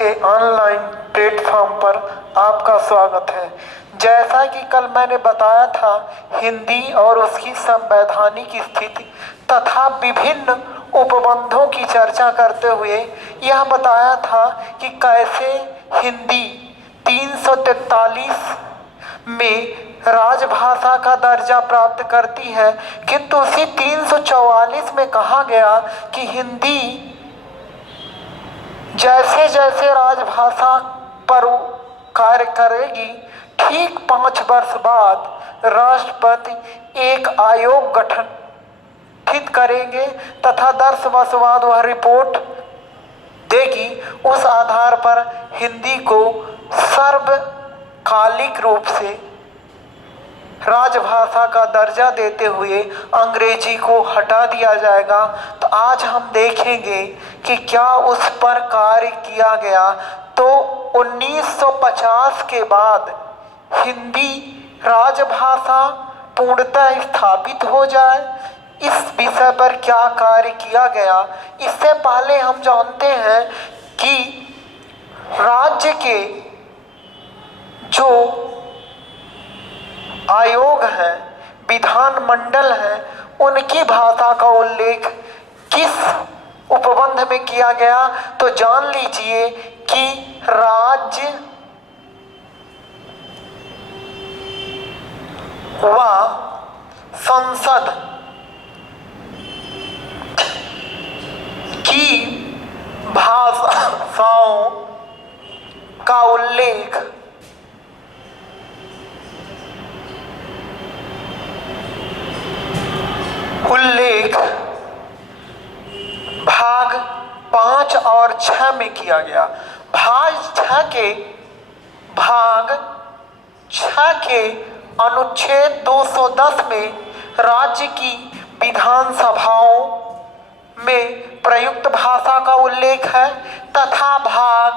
के online platform पर आपका स्वागत है। जैसा कि कल मैंने बताया था, हिंदी और उसकी संवैधानिक स्थिति तथा विभिन्न उपबंधों की चर्चा करते हुए यह बताया था कि कैसे हिंदी 343 में राजभाषा का दर्जा प्राप्त करती है, किंतु उसी 344 में कहा गया कि हिंदी जैसे जैसे राजभाषा पर कार्य करेगी, ठीक 5 वर्ष बाद राष्ट्रपति एक आयोग गठित करेंगे तथा 10 वर्ष बाद वह रिपोर्ट देगी। उस आधार पर हिंदी को सार्वकालिक रूप से राजभाषा का दर्जा देते हुए अंग्रेजी को हटा दिया जाएगा। तो आज हम देखेंगे कि क्या उस पर कार्य किया गया। तो 1950 के बाद हिंदी राजभाषा पूर्णतः स्थापित हो जाए, इस विषय पर क्या कार्य किया गया। इससे पहले हम जानते हैं कि राज्य के जो आयोग है, विधानमंडल है, उनकी भाषा का उल्लेख किस उपबंध में किया गया। तो जान लीजिए कि राज्य व संसद की भाषाओं का उल्लेख भाग 5 और 6 में किया गया। भाग 6 के अनुच्छेद 210 में राज्य की विधानसभाओं में प्रयुक्त भाषा का उल्लेख है तथा भाग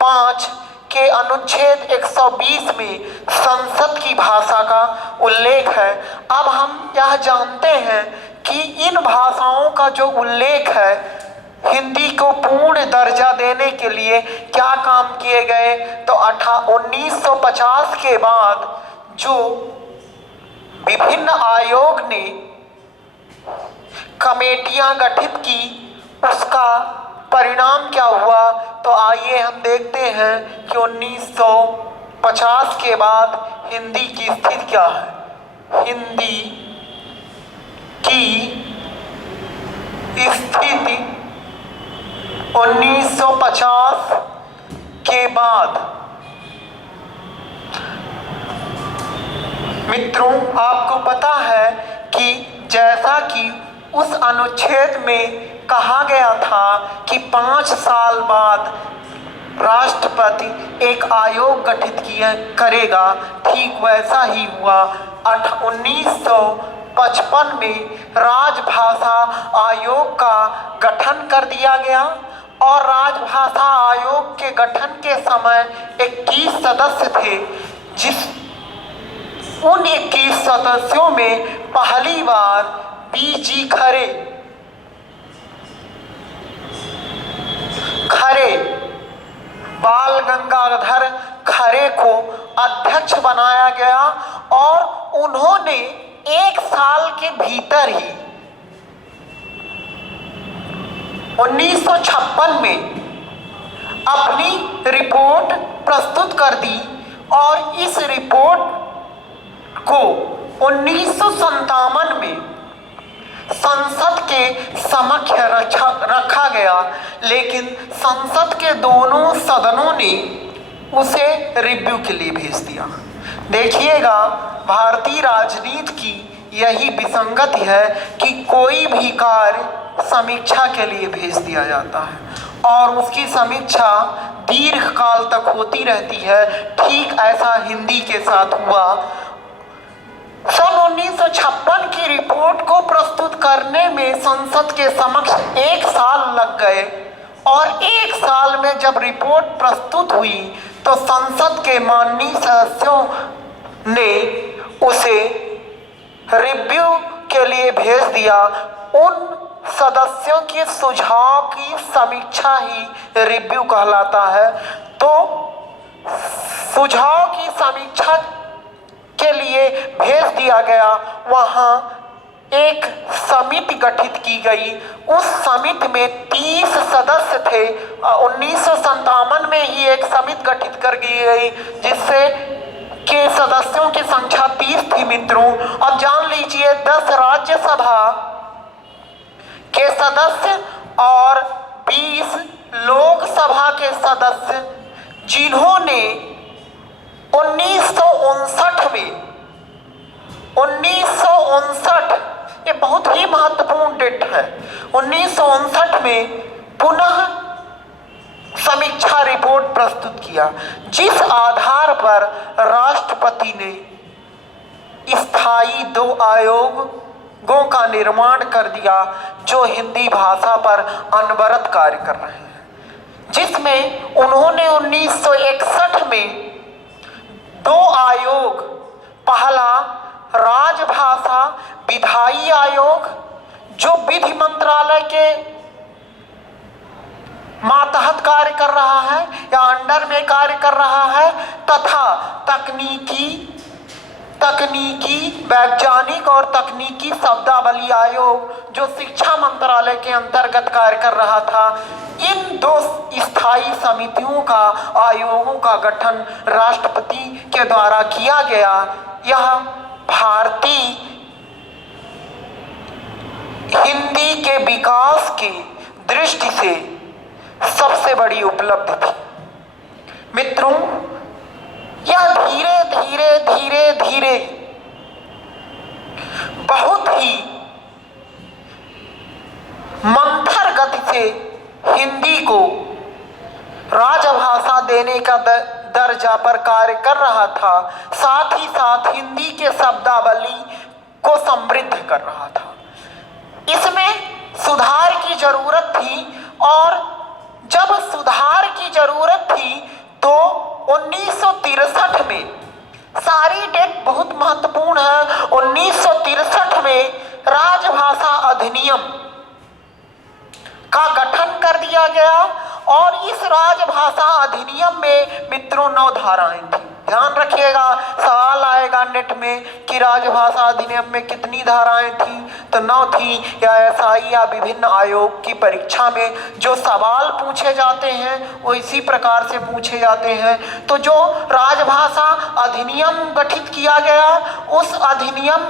5 के अनुच्छेद 120 में संसद की भाषा का उल्लेख है। अब हम यह जानते हैं कि इन भाषाओं का जो उल्लेख है, हिंदी को पूर्ण दर्जा देने के लिए क्या काम किए गए। तो 1950 के बाद जो विभिन्न आयोग ने कमेटियां गठित की, उसका परिणाम क्या हुआ। तो आइए हम देखते हैं कि 1950 के बाद हिंदी की स्थिति क्या है। हिंदी की स्थिति 1950 के बाद, मित्रों आपको पता है कि जैसा कि उस अनुच्छेद में कहा गया था कि 5 साल बाद राष्ट्रपति एक आयोग गठित करेगा, ठीक वैसा ही हुआ। 1955 में राजभाषा आयोग का गठन कर दिया गया और राजभाषा आयोग के गठन के समय 21 सदस्य थे। उन 21 सदस्यों में पहली बार बीजी खरे बाल गंगाधर खरे को अध्यक्ष बनाया गया और उन्होंने 1 साल के भीतर ही 1956 में अपनी रिपोर्ट प्रस्तुत कर दी और इस रिपोर्ट को 1957 में संसद के समक्ष रखा गया, लेकिन संसद के दोनों सदनों ने उसे रिव्यू के लिए भेज दिया। देखिएगा, भारतीय राजनीति की यही विसंगति है कि कोई भी कार्य समीक्षा के लिए भेज दिया जाता है और उसकी समीक्षा दीर्घ काल तक होती रहती है। ठीक ऐसा हिंदी के साथ हुआ। सन 1956 की रिपोर्ट को प्रस्तुत करने में संसद के समक्ष 1 साल लग गए और 1 साल में जब रिपोर्ट प्रस्तुत हुई तो संसद के माननीय सदस्यों ने उसे रिव्यू के लिए भेज दिया। उन सदस्यों के सुझाव की समीक्षा ही रिव्यू कहलाता है। तो सुझाव की समीक्षा के लिए भेज दिया गया। वहां एक समिति गठित की गई। उस समिति में 30 सदस्य थे। 1957 में ही एक समिति गठित कर दी गई जिससे के सदस्यों की संख्या 30 थी मित्रों। अब जान लीजिए 10 राज्यसभा के सदस्य और 20 लोकसभा के सदस्य जिन्होंने 1959 ये बहुत ही महत्वपूर्ण डेट है। 1959 में पुनः समीक्षा रिपोर्ट प्रस्तुत किया, जिस आधार पर राष्ट्रपति ने स्थायी 2 आयोगों का निर्माण कर दिया जो हिंदी भाषा पर अनवरत कार्य कर रहे हैं, जिसमें उन्होंने 1961 में 2 आयोग, पहला राजभाषा विधायी आयोग जो विधि मंत्रालय के मातहत कार्य कर रहा है या अंडर में कार्य कर रहा है, तथा तकनीकी वैज्ञानिक और तकनीकी शब्दावली आयोग जो शिक्षा मंत्रालय के अंतर्गत कार्य कर रहा था। इन 2 स्थायी समितियों का, आयोगों का गठन राष्ट्रपति के द्वारा किया गया। यह भारतीय हिंदी के विकास की दृष्टि से सबसे बड़ी उपलब्धि थी। मित्रों, यह धीरे धीरे बहुत ही मंथर गति से हिंदी को राजभाषा देने का दर्जा पर कार्य कर रहा था। साथ ही साथ हिंदी के शब्दावली को समृद्ध कर रहा था। इसमें सुधार की जरूरत थी और जब सुधार की जरूरत थी तो 1963 में, सारी डेट बहुत महत्वपूर्ण है, 1963 में राजभाषा अधिनियम का गठन कर दिया गया और इस राजभाषा अधिनियम में मित्रों 9 धाराएं थी। ध्यान रखिएगा, सवाल आएगा नेट में कि राजभाषा अधिनियम में कितनी धाराएं थी, तो 9 थी। या एसआई या विभिन्न आयोग की परीक्षा में जो सवाल पूछे जाते हैं वो इसी प्रकार से पूछे जाते हैं। तो जो राजभाषा अधिनियम गठित किया गया, उस अधिनियम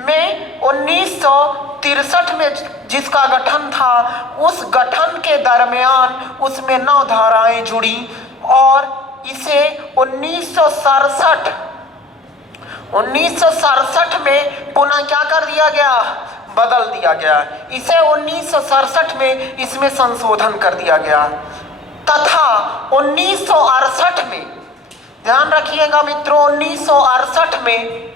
में 1963 में जिसका गठन था, उस गठन के दरमियान उसमें 9 धाराएं जुड़ी और इसे 1967 में पुनः क्या कर दिया गया, बदल दिया गया। इसे 1967 में इसमें संशोधन कर दिया गया तथा 1968 में, ध्यान रखिएगा मित्रों, 1968 में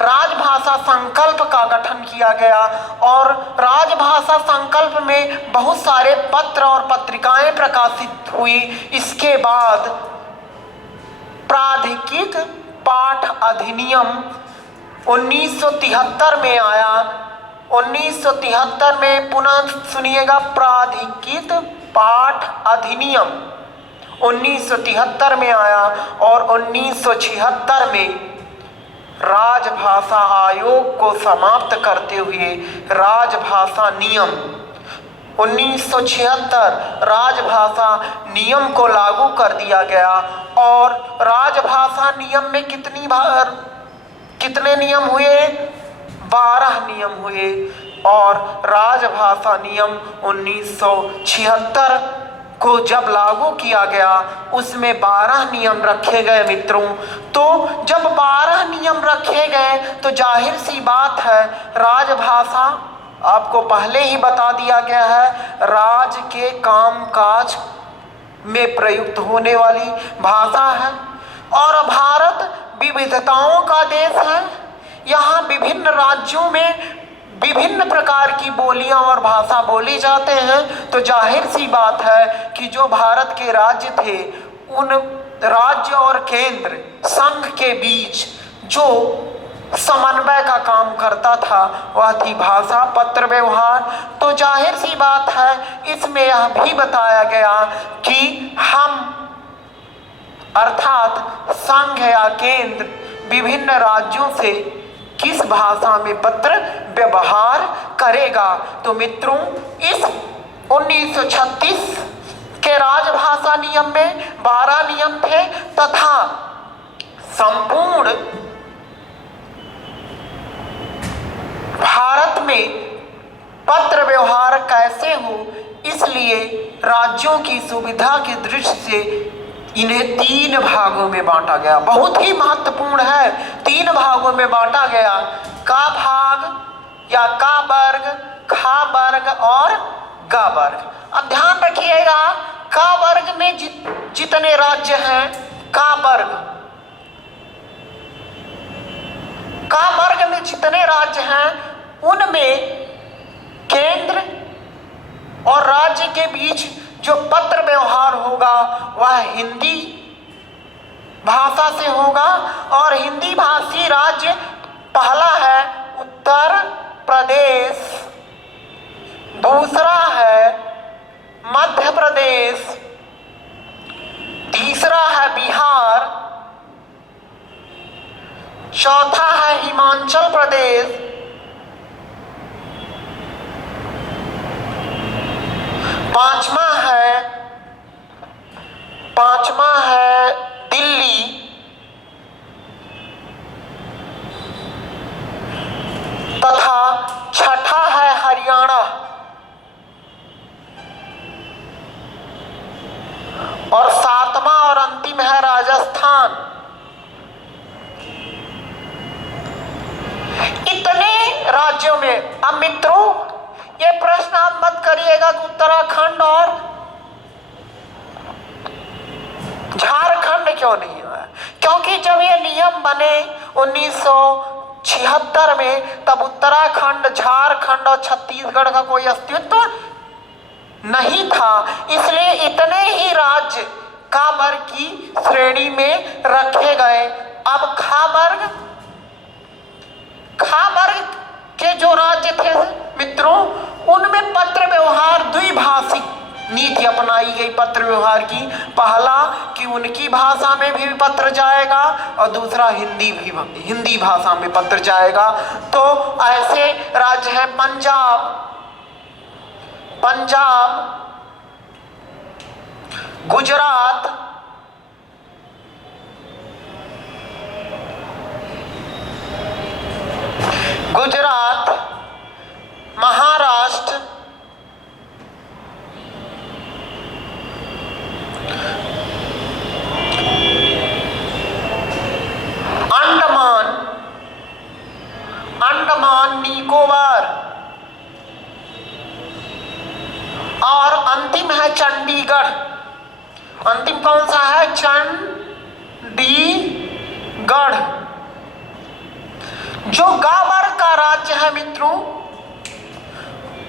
राजभाषा संकल्प का गठन किया गया और राजभाषा संकल्प में बहुत सारे पत्र और पत्रिकाएं प्रकाशित हुई। इसके बाद प्राधिकृत पाठ अधिनियम 1973 में आया। 1973 में पुनः सुनिएगा, प्राधिकृत पाठ अधिनियम 1973 में आया और 1976 में राजभाषा आयोग को समाप्त करते हुए राजभाषा नियम 1976 राजभाषा नियम को लागू कर दिया गया और राजभाषा नियम में कितने नियम हुए, 12 नियम हुए और राजभाषा नियम 1976 को जब लागू किया गया उसमें 12 नियम रखे गए मित्रों। तो जब 12 नियम रखे गए तो जाहिर सी बात है, राजभाषा आपको पहले ही बता दिया गया है, राज्य के कामकाज में प्रयुक्त होने वाली भाषा है और भारत विविधताओं का देश है। यहाँ विभिन्न राज्यों में विभिन्न प्रकार की बोलियां और भाषा बोली जाते हैं। तो जाहिर सी बात है कि जो भारत के राज्य थे उन राज्य और केंद्र संघ के बीच जो समन्वय का काम करता था वह थी भाषा, पत्र व्यवहार। तो जाहिर सी बात है इसमें यह भी बताया गया कि हम अर्थात संघ या केंद्र विभिन्न राज्यों से किस भाषा में पत्र व्यवहार करेगा। तो मित्रों, इस 1936 के राजभाषा नियम में 12 नियम थे तथा संपूर्ण भारत में पत्र व्यवहार कैसे हो, इसलिए राज्यों की सुविधा की दृष्टि से इन्हें 3 भागों में बांटा गया। बहुत ही महत्वपूर्ण है, 3 भागों में बांटा गया। का भाग या का वर्ग, खा वर्ग और गा वर्ग। अब ध्यान रखिएगा, का वर्ग में जितने राज्य हैं, का वर्ग में जितने राज्य हैं उनमें केंद्र और राज्य के बीच जो पत्र व्यवहार होगा वह हिंदी भाषा से होगा। और हिंदी भाषी राज्य पहला है उत्तर प्रदेश, दूसरा है मध्य प्रदेश, तीसरा है बिहार, चौथा है हिमाचल प्रदेश, पांचवा है दिल्ली, तथा छठा है हरियाणा और 7वां और अंतिम है राजस्थान। इतने राज्यों में। अब मित्रों, ये प्रश्न आप मत करिएगा कि उत्तराखंड और झारखंड क्यों नहीं है, क्योंकि जब ये नियम बने 1976 में तब उत्तराखंड, झारखंड और छत्तीसगढ़ का कोई अस्तित्व नहीं था। इसलिए इतने ही राज्य का वर्ग की श्रेणी में रखे गए। अब खा वर्ग के जो राज्य थे मित्रों, उनमें पत्र व्यवहार द्विभाषिक नीति अपनाई गई पत्र व्यवहार की। पहला कि उनकी भाषा में भी पत्र जाएगा और दूसरा हिंदी भाषा में पत्र जाएगा। तो ऐसे राज्य हैं पंजाब, गुजरात, महाराष्ट्र, अंडमान निकोबार और अंतिम है चंडीगढ़। अंतिम कौन सा है? चंडीगढ़। जो गावर का राज्य है मित्रों,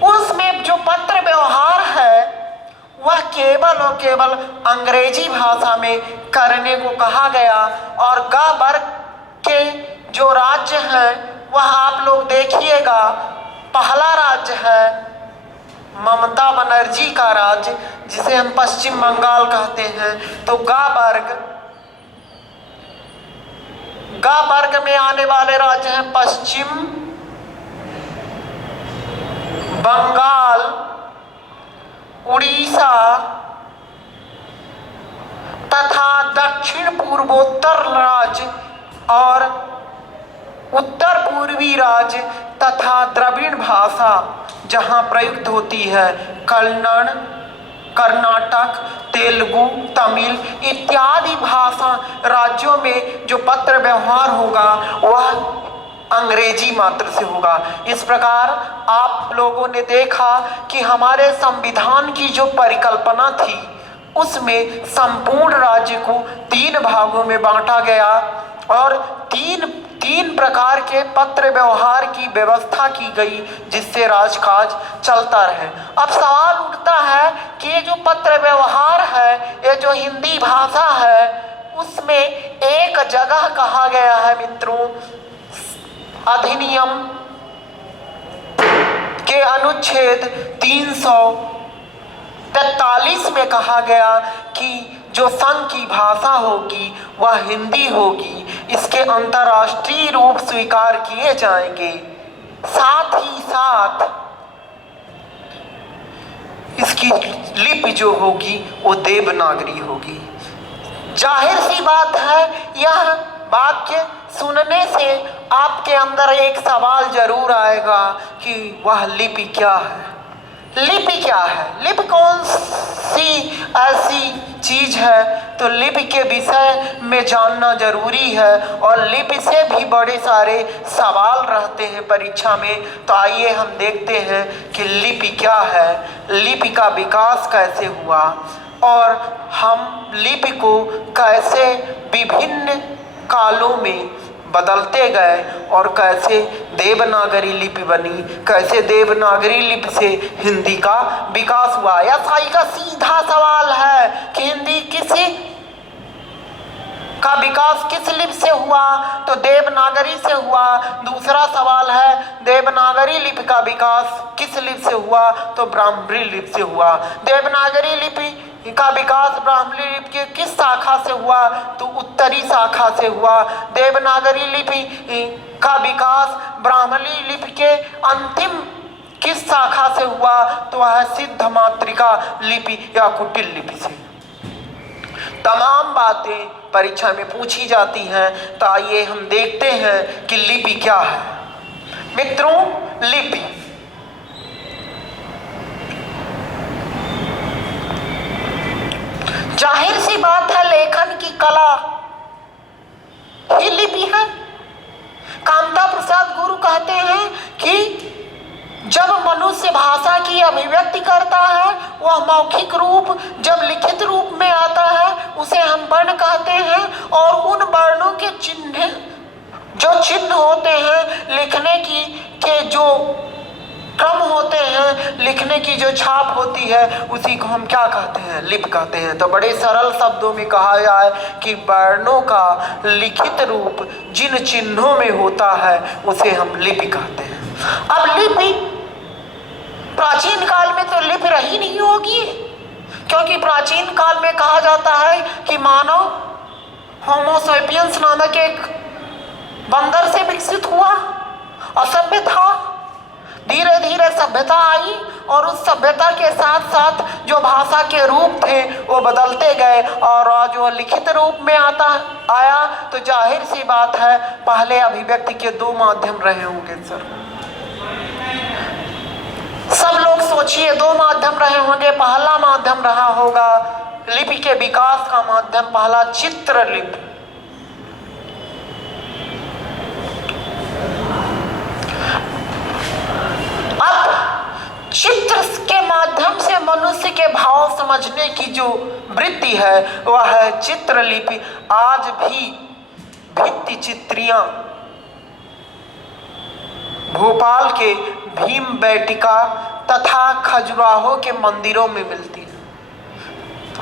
उसमें जो पत्र व्यवहार है वह केवल और केवल अंग्रेजी भाषा में करने को कहा गया। और गा वर्ग के जो राज्य हैं वह आप लोग देखिएगा, पहला राज्य है ममता बनर्जी का राज्य, जिसे हम पश्चिम बंगाल कहते हैं। तो गा वर्ग में आने वाले राज्य हैं पश्चिम बंगाल, उड़ीसा तथा दक्षिण पूर्वोत्तर राज्य और उत्तर पूर्वी राज्य तथा द्रविड़ भाषा जहां प्रयुक्त होती है, कन्नड़, कर्नाटक, तेलुगु, तमिल इत्यादि भाषा राज्यों में जो पत्र व्यवहार होगा वह अंग्रेजी मात्र से होगा। इस प्रकार आप लोगों ने देखा कि हमारे संविधान की जो परिकल्पना थी उसमें संपूर्ण राज्य को 3 भागों में बांटा गया और 3 प्रकार के पत्र व्यवहार की व्यवस्था की गई जिससे राजकाज चलता रहे। अब सवाल उठता है कि ये जो पत्र व्यवहार है, ये जो हिंदी भाषा है, उसमें एक जगह कहा गया है मित्रों, अधिनियम के अनुच्छेद 343 में कहा गया कि जो संघ की भाषा होगी वह हिंदी होगी, इसके अंतर्राष्ट्रीय रूप स्वीकार किए जाएंगे, साथ ही साथ इसकी लिपि जो होगी वो देवनागरी होगी। जाहिर सी बात है, यह वाक्य सुनने से आपके अंदर एक सवाल जरूर आएगा कि वह लिपि क्या है। लिपि क्या है? लिपि कौन सी ऐसी चीज है? तो लिपि के विषय में जानना जरूरी है और लिपि से भी बड़े सारे सवाल रहते हैं परीक्षा में। तो आइए हम देखते हैं कि लिपि क्या है, लिपि का विकास कैसे हुआ और हम लिपि को कैसे विभिन्न कालों में बदलते गए और कैसे देवनागरी लिपि बनी, कैसे देवनागरी लिपि से हिंदी का विकास हुआ। एसआई का सीधा सवाल है कि हिंदी किसी का विकास किस लिपि से हुआ? तो देवनागरी से हुआ। दूसरा सवाल है देवनागरी लिपि का विकास किस लिपि से हुआ? तो ब्राह्मी लिपि से हुआ। देवनागरी लिपि का विकास ब्राह्मी लिपि के किस शाखा से हुआ? तो उत्तरी शाखा से हुआ। देवनागरी लिपि का विकास ब्राह्मी लिपि के अंतिम किस शाखा से हुआ? तो वह सिद्ध मातृका लिपि या कुटिल लिपि से। तमाम बातें परीक्षा में पूछी जाती हैं। तो आइए हम देखते हैं कि लिपि क्या है। मित्रों, लिपि जाहिर सी बात है, लेखन की कला ही लिपि है। कामता प्रसाद गुरु कहते हैं कि जब मनुष्य भाषा की अभिव्यक्ति करता है, वह मौखिक रूप जब लिखित रूप में आता है उसे हम वर्ण कहते हैं। और उन वर्णों के चिन्ह जो चिन्ह होते हैं, लिखने की के जो क्रम होते हैं, लिखने की जो छाप होती है, उसी को हम क्या कहते हैं? लिपि कहते हैं। तो बड़े सरल शब्दों में कहा जाए कि वर्णों का लिखित रूप जिन चिन्हों में होता है उसे हम लिपि कहते हैं। अब लिपि प्राचीन काल में तो लिपि रही नहीं होगी, क्योंकि प्राचीन काल में कहा जाता है कि मानव होमो सेपियंस नामक एक बंदर से विकसित हुआ। असभ्य था, धीरे धीरे सभ्यता आई और उस सभ्यता के साथ साथ जो भाषा के रूप थे वो बदलते गए और आज वो लिखित रूप में आया। तो जाहिर सी बात है, पहले अभिव्यक्ति के 2 माध्यम रहे होंगे। सर, सब लोग सोचिए, 2 माध्यम रहे होंगे। पहला माध्यम रहा होगा लिपि के विकास का माध्यम, पहला चित्रलिपि। अब चित्र के माध्यम से मनुष्य के भाव समझने की जो वृत्ति है वह है चित्रलिपि। आज भी भित्ति चित्रियां भोपाल के भीम बैटिका तथा खजुराहो के मंदिरों में मिलती है।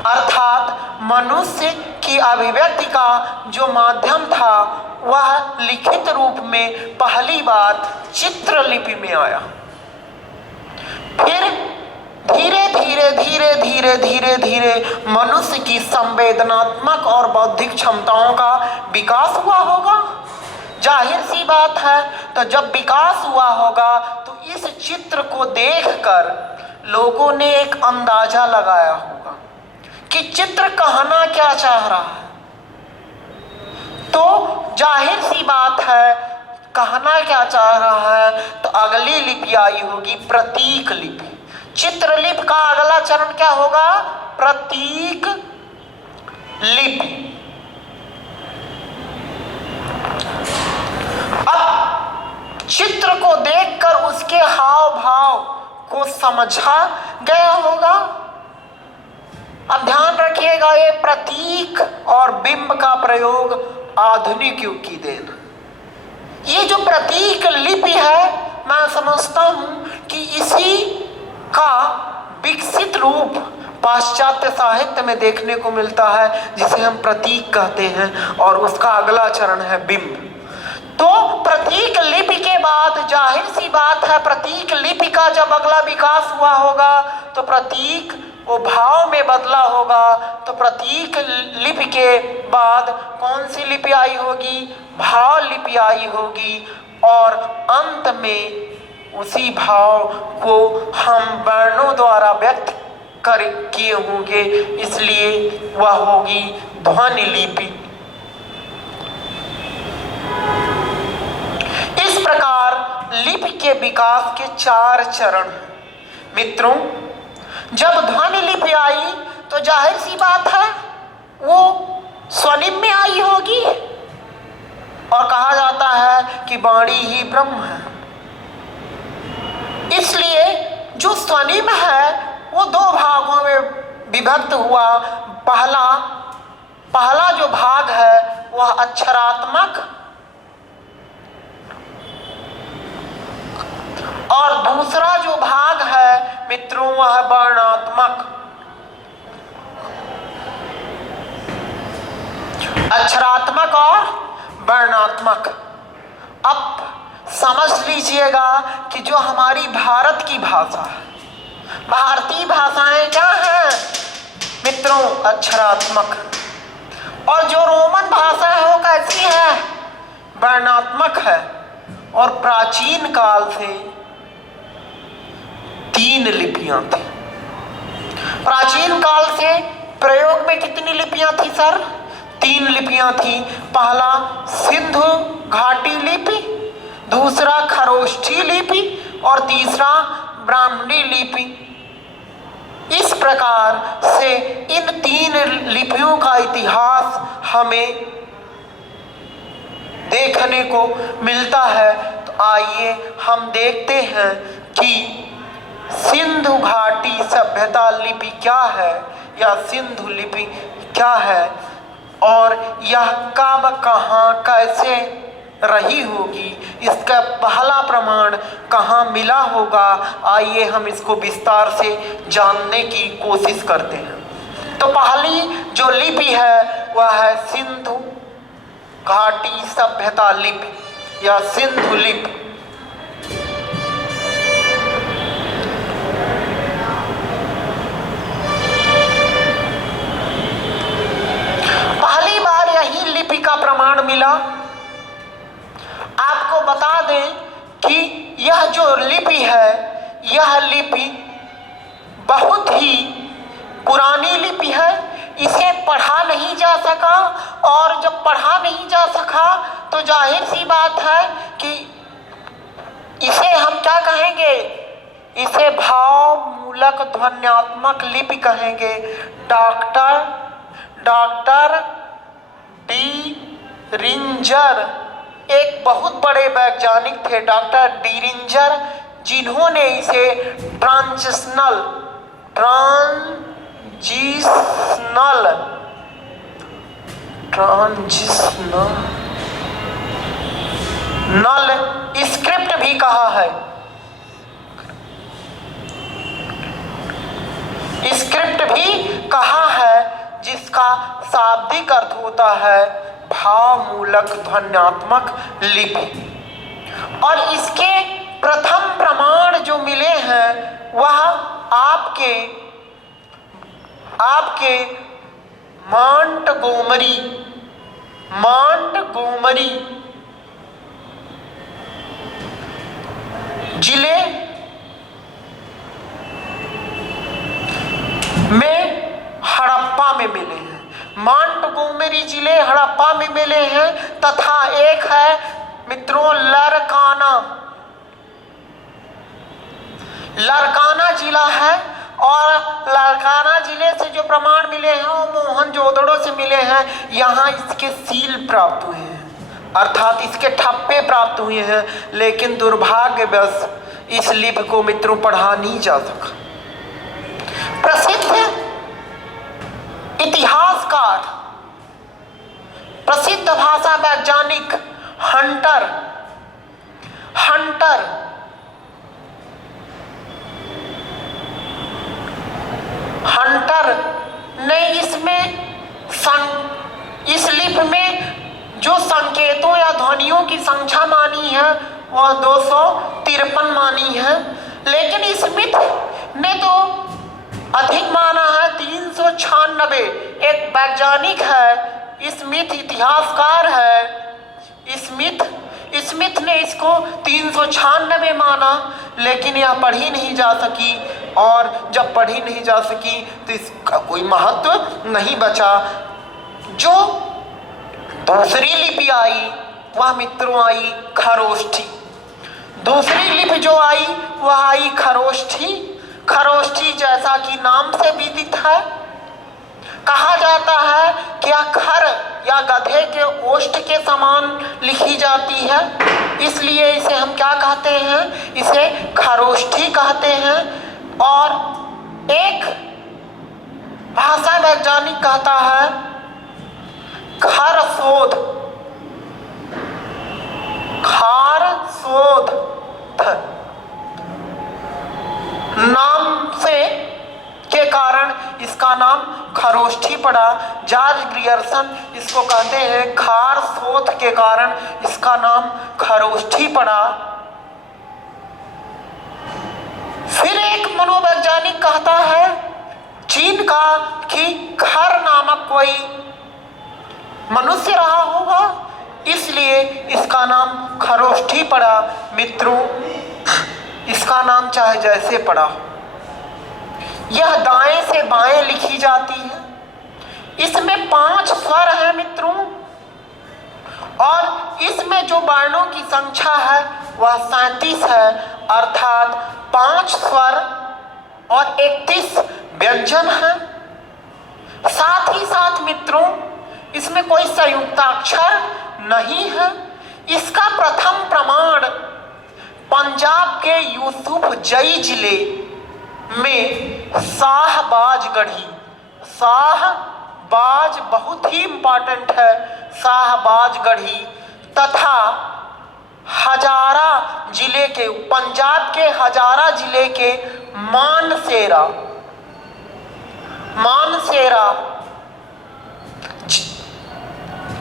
अर्थात मनुष्य की अभिव्यक्ति का जो माध्यम था वह लिखित रूप में पहली बार चित्रलिपि में आया। फिर धीरे धीरे धीरे धीरे धीरे धीरे मनुष्य की संवेदनात्मक और बौद्धिक क्षमताओं का विकास हुआ होगा। जाहिर सी बात है, तो जब विकास हुआ होगा तो इस चित्र को देखकर लोगों ने एक अंदाजा लगाया होगा कि चित्र कहना क्या चाह रहा है। तो जाहिर सी बात है, कहना क्या चाह रहा है, तो अगली लिपि आई होगी प्रतीक लिपि। चित्रलिपि का अगला चरण क्या होगा? प्रतीक लिपि। अब चित्र को देखकर उसके हाव भाव को समझा गया होगा। अब ध्यान रखिएगा, ये प्रतीक और बिंब का प्रयोग आधुनिक युग की देन। ये जो प्रतीक लिपि है, मैं समझता हूं कि इसी का विकसित रूप पाश्चात्य साहित्य में देखने को मिलता है, जिसे हम प्रतीक कहते हैं, और उसका अगला चरण है बिंब। तो प्रतीक लिपि के बाद जाहिर सी बात है, प्रतीक लिपि का जब अगला विकास हुआ होगा तो प्रतीक वो भाव में बदला होगा। तो प्रतीक लिपि के बाद कौन सी लिपि आई होगी? भाव लिपि आई होगी, और अंत में उसी भाव को हम वर्णों द्वारा व्यक्त किए होंगे, इसलिए वह होगी ध्वनि लिपि। इस प्रकार लिपि के विकास के 4 चरण हैं। मित्रों, जब ध्वनि लिपि आई तो जाहिर सी बात है वो स्वनिम में आई होगी, और कहा जाता है कि वाणी ही ब्रह्म है। इसलिए जो स्वनिम है वो 2 भागों में विभक्त हुआ। पहला जो भाग है वह अक्षरात्मक, और दूसरा जो भाग है मित्रों वह वर्णात्मक। अक्षरात्मक और वर्णात्मक। अब समझ लीजिएगा कि जो हमारी भारत की भाषा है, भारतीय भाषाएं क्या हैं मित्रों? अक्षरात्मक। और जो रोमन भाषा है वो कैसी है? वर्णात्मक है। और प्राचीन काल से 3 लिपियां थी। प्राचीन काल से प्रयोग में कितनी लिपियां थी सर? 3 लिपियां थी। पहला सिंधु घाटी लिपि, दूसरा खरोष्ठी लिपि, और तीसरा ब्राह्मणी लिपि। इस प्रकार से इन 3 लिपियों का इतिहास हमें देखने को मिलता है। तो आइए हम देखते हैं कि सिंधु घाटी सभ्यता लिपि क्या है, या सिंधु लिपि क्या है, और यह कब कहाँ कैसे रही होगी, इसका पहला प्रमाण कहाँ मिला होगा। आइए हम इसको विस्तार से जानने की कोशिश करते हैं। तो पहली जो लिपि है वह है सिंधु घाटी सभ्यता लिपि या सिंधु लिपि। पहली बार यही लिपि का प्रमाण मिला। आपको बता दें कि यह जो लिपि है, यह लिपि बहुत ही पुरानी लिपि है। इसे पढ़ा नहीं जा सका, और जब पढ़ा नहीं जा सका तो जाहिर सी बात है कि इसे हम क्या कहेंगे? इसे भाव मूलक ध्वन्यात्मक लिपि कहेंगे। डॉक्टर डीरिंजर एक बहुत बड़े वैज्ञानिक थे, डॉक्टर डीरिंजर, जिन्होंने इसे ट्रांजिशनल स्क्रिप्ट भी कहा है। स्क्रिप्ट भी कहा है, जिसका शाब्दिक अर्थ होता है भाव मूलक ध्वन्यात्मक लिपि। और इसके प्रथम प्रमाण जो मिले हैं वह आपके मांटगोमरी जिले में हड़प्पा में मिले हैं। मांटगोमरी जिले हड़प्पा में मिले हैं। तथा एक है मित्रों लरकाना जिला है, और लरकाना जिले से जो प्रमाण मिले हैं वो मोहनजोदड़ो से मिले हैं। यहाँ इसके सील प्राप्त हुए हैं, अर्थात इसके ठप्पे प्राप्त हुए हैं, लेकिन दुर्भाग्यवश इस लिपि को मित्रों पढ़ा नहीं जा सका। प्रसिद्ध इतिहासकार, प्रसिद्ध भाषा वैज्ञानिक हंटर हंटर, हंटर ने इस लिपि में जो संकेतों या ध्वनियों की संख्या मानी है वह 253 मानी है, लेकिन स्मिथ ने तो अधिक माना है, 396। एक वैज्ञानिक है, स्मिथ इतिहासकार है, स्मिथ ने इसको 396 माना, लेकिन यह पढ़ी नहीं जा सकी, और जब पढ़ी नहीं जा सकी तो इसका कोई महत्व नहीं बचा। जो दूसरी लिपि आई वह मित्रों आई खरोष्ठी। दूसरी लिपि जो आई वह आई खरोष्ठी। खरोष्ठी जैसा कि नाम से विदित है, कहा जाता है कि यह खर या गधे के ओष्ठ के समान लिखी जाती है, इसलिए इसे हम क्या कहते हैं, इसे खरोष्ठी कहते हैं। और एक भाषा वैज्ञानिक कहता है खारशोध, खारशोध नाम से के कारण इसका नाम खरोष्ठी पड़ा। जॉर्ज ग्रियर्सन इसको कहते हैं खारशोध के कारण इसका नाम खरोष्ठी पड़ा। फिर एक मनोवैज्ञानिक कहता है चीन का कि खर नामक कोई मनुष्य रहा होगा, इसलिए इसका नाम खरोष्ठी पड़ा। मित्रों, इसका नाम चाहे जैसे पड़ा, यह दाएं से बाएं लिखी जाती है। इसमें 5 स्वर हैं मित्रों, और इसमें जो वर्णों की संख्या है वह 37 है, अर्थात 5 स्वर और 31 व्यंजन हैं। साथ ही साथ मित्रों, इसमें कोई संयुक्ताक्षर नहीं है। इसका प्रथम प्रमाण पंजाब के यूसुफ जई जिले में शाहबाजगढ़ी, शाहबाज बहुत ही इंपॉर्टेंट है, शाहबाजगढ़ी तथा हजारा जिले के, पंजाब के हजारा जिले के मानसेरा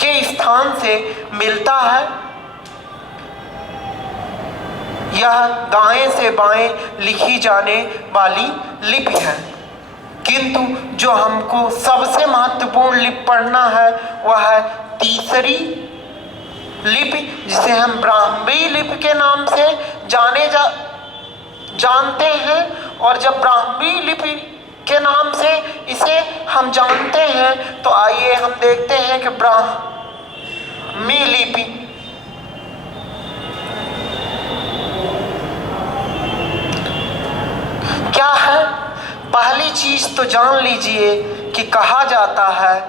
के स्थान से मिलता है। यह दाएं से बाएं लिखी जाने वाली लिपि है, किंतु जो हमको सबसे महत्वपूर्ण लिपि पढ़ना है वह है तीसरी लिपि, जिसे हम ब्राह्मी लिपि के नाम से जानते हैं। और जब ब्राह्मी लिपि के नाम से इसे हम जानते हैं तो आइए हम देखते हैं कि ब्राह्मी लिपि क्या है। पहली चीज तो जान लीजिए कि कहा जाता है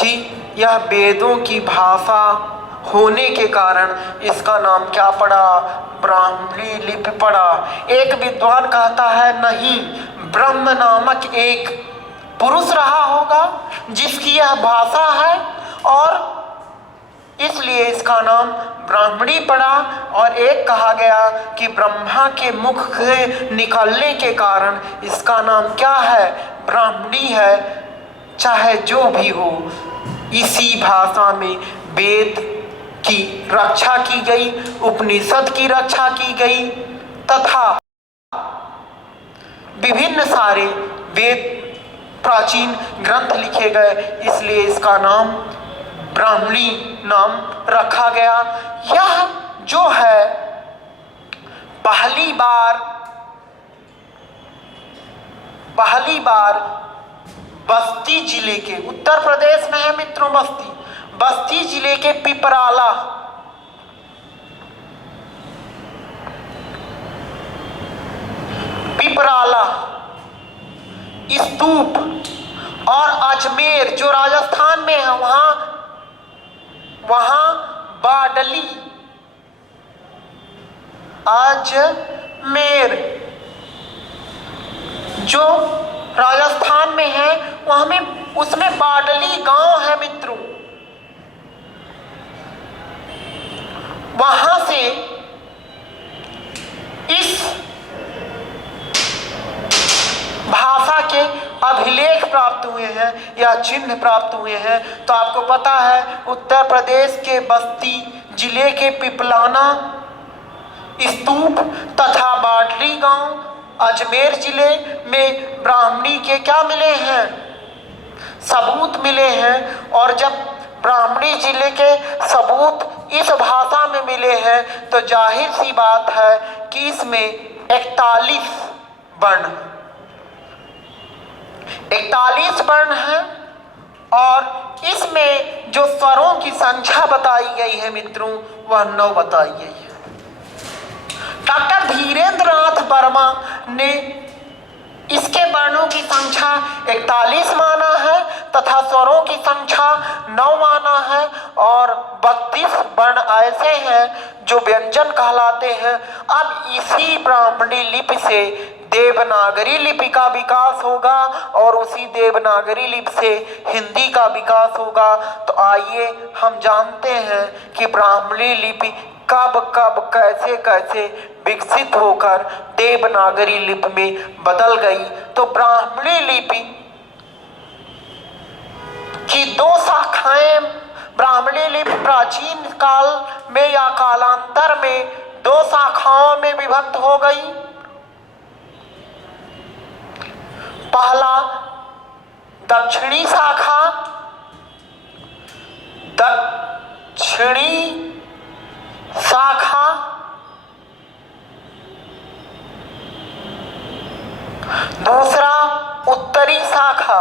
कि यह वेदों की भाषा होने के कारण इसका नाम क्या पड़ा, ब्राह्मी लिपि पड़ा। एक विद्वान कहता है नहीं, ब्रह्म नामक एक पुरुष रहा होगा जिसकी यह भाषा है, और इसलिए इसका नाम ब्राह्मणी पड़ा। और एक कहा गया कि ब्रह्मा के मुख से निकलने के कारण इसका नाम क्या है, ब्राह्मणी है। चाहे जो भी हो, इसी भाषा में वेद की रक्षा की गई, उपनिषद की रक्षा की गई, तथा विभिन्न सारे वेद प्राचीन ग्रंथ लिखे गए, इसलिए इसका नाम ब्राह्मणी नाम रखा गया। यह जो है पहली बार बस्ती जिले के, उत्तर प्रदेश में है मित्रों बस्ती जिले के पिपराला स्तूप, और अजमेर जो राजस्थान में है वहां बाडली, अजमेर जो राजस्थान में है वहां में, उसमें बाडली गांव है मित्रों। वहां से अभिलेख प्राप्त हुए हैं या चिन्ह प्राप्त हुए हैं। तो आपको पता है उत्तर प्रदेश के बस्ती जिले के पिपलाना स्तूप तथा बाटली गांव अजमेर जिले में ब्राह्मणी के क्या मिले हैं, सबूत मिले हैं। और जब ब्राह्मणी जिले के सबूत इस भाषा में मिले हैं तो जाहिर सी बात है कि इसमें 41 वर्ण हैं और इसमें जो स्वरों की संख्या बताई गई है मित्रों वह 9 बताई गई है। डॉक्टर धीरेन्द्र नाथ वर्मा ने इसके वर्णों की संख्या 41 माना है तथा स्वरों की संख्या 9 माना है और 32 वर्ण ऐसे हैं जो व्यंजन कहलाते हैं। अब इसी ब्राह्मणी लिपि से देवनागरी लिपि का विकास होगा और उसी देवनागरी लिपि से हिंदी का विकास होगा। तो आइए हम जानते हैं कि ब्राह्मणी लिपि कब कब कैसे कैसे विकसित होकर देवनागरी लिपि में बदल गई। तो ब्राह्मणी लिपि की 2 शाखाएं, ब्राह्मणी लिपि प्राचीन काल में या कालांतर में 2 शाखाओं में विभक्त हो गई। पहला दक्षिणी शाखा, दूसरा उत्तरी शाखा।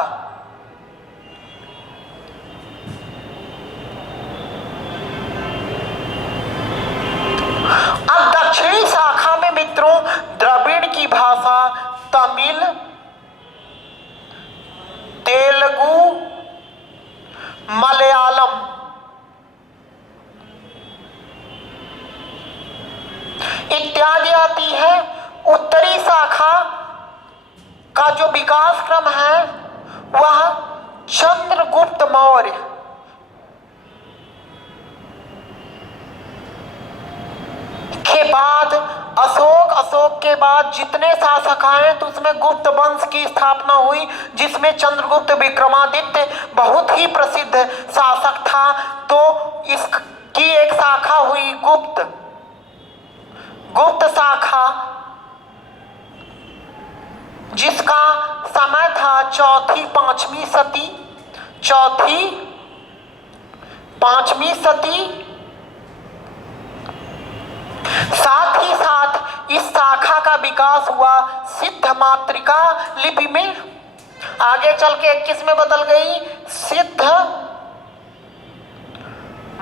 अब दक्षिणी शाखा में मित्रों द्रविड़ की भाषा तमिल, तेलुगु, मलयालम इत्यादि आती है। उत्तरी शाखा का जो विकास क्रम है वह चंद्रगुप्त मौर्य के बाद अशोक के बाद जितने शासक आए तो उसमें गुप्त वंश की स्थापना हुई जिसमें चंद्रगुप्त विक्रमादित्य बहुत ही प्रसिद्ध शासक था। तो इसकी एक शाखा हुई गुप्त शाखा जिसका समय था 4वीं 5वीं सदी। साथ ही साथ इस शाखा का विकास हुआ सिद्ध मातृका लिपि में। आगे चल के 21 में बदल गई सिद्ध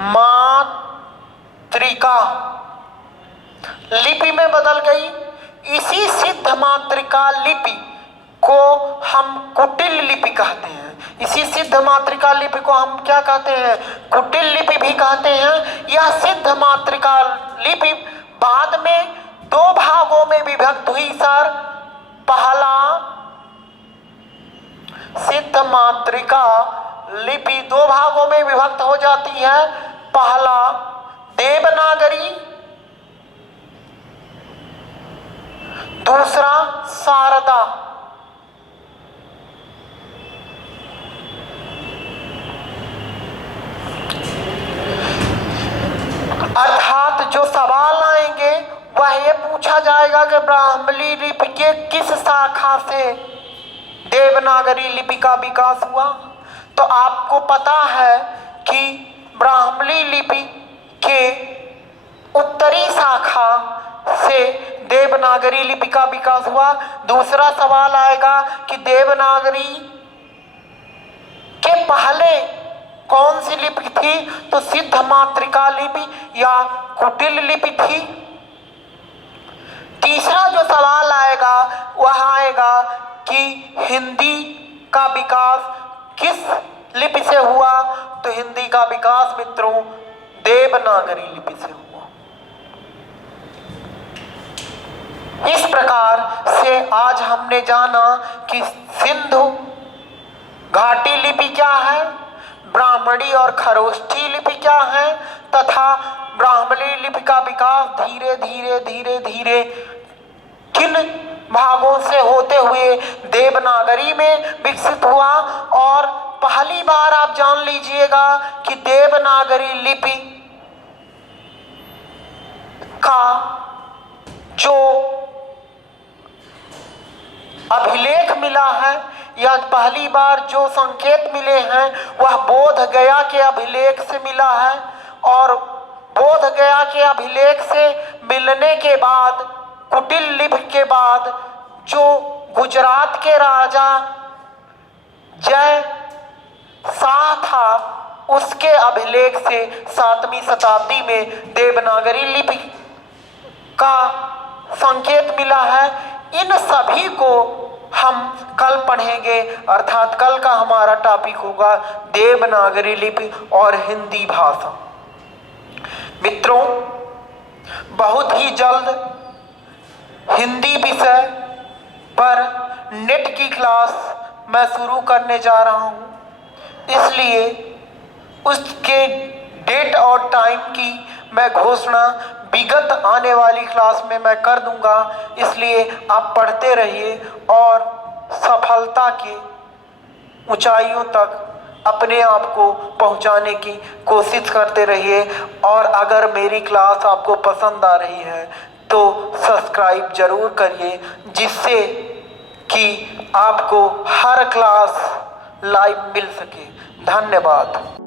मातृका लिपि में बदल गई। इसी सिद्ध मातृका लिपि को हम कुटिल लिपि कहते हैं। इसी सिद्ध मातृका लिपि को हम क्या कहते हैं, कुटिल लिपि भी कहते हैं। यह सिद्ध मातृका लिपि बाद में 2 भागों में विभक्त हुई सर। पहला सिद्ध मातृका लिपि 2 भागों में विभक्त हो जाती है। पहला देवनागरी, दूसरा शारदा। अर्थात जो सवाल आएंगे वह ये पूछा जाएगा कि ब्राह्मणी लिपि के किस शाखा से देवनागरी लिपि का विकास हुआ। तो आपको पता है कि ब्राह्मणी लिपि के उत्तरी शाखा से देवनागरी लिपि का विकास हुआ। दूसरा सवाल आएगा कि देवनागरी के पहले कौन सी लिपि थी, तो सिद्ध मातृका लिपि या कुटिल लिपि थी। तीसरा जो सवाल आएगा वह आएगा कि हिंदी का विकास किस लिपि से हुआ, तो हिंदी का विकास मित्रों देवनागरी लिपि से हुआ। इस प्रकार से आज हमने जाना कि सिंधु घाटी लिपि क्या है, ब्राह्मणी और खरोष्ठी लिपि क्या है, तथा ब्राह्मणी लिपि का विकास धीरे धीरे किन भागों से होते हुए देवनागरी में विकसित हुआ। और पहली बार आप जान लीजिएगा कि देवनागरी लिपि का जो अभिलेख मिला है या पहली बार जो संकेत मिले हैं वह बोध गया के अभिलेख से मिला है। और बोध गया के अभिलेख से मिलने के बाद कुटिल लिपि के बाद जो गुजरात के राजा जय शाह था उसके अभिलेख से 7वीं शताब्दी में देवनागरी लिपि का संकेत मिला है। इन सभी को हम कल पढ़ेंगे, अर्थात कल का हमारा टॉपिक होगा देवनागरी लिपि और हिंदी भाषा। मित्रों, बहुत ही जल्द हिंदी विषय पर नेट की क्लास मैं शुरू करने जा रहा हूं, इसलिए उसके डेट और टाइम की मैं घोषणा विगत आने वाली क्लास में मैं कर दूंगा। इसलिए आप पढ़ते रहिए और सफलता की ऊंचाइयों तक अपने आप को पहुंचाने की कोशिश करते रहिए। और अगर मेरी क्लास आपको पसंद आ रही है तो सब्सक्राइब जरूर करिए, जिससे कि आपको हर क्लास लाइव मिल सके। धन्यवाद।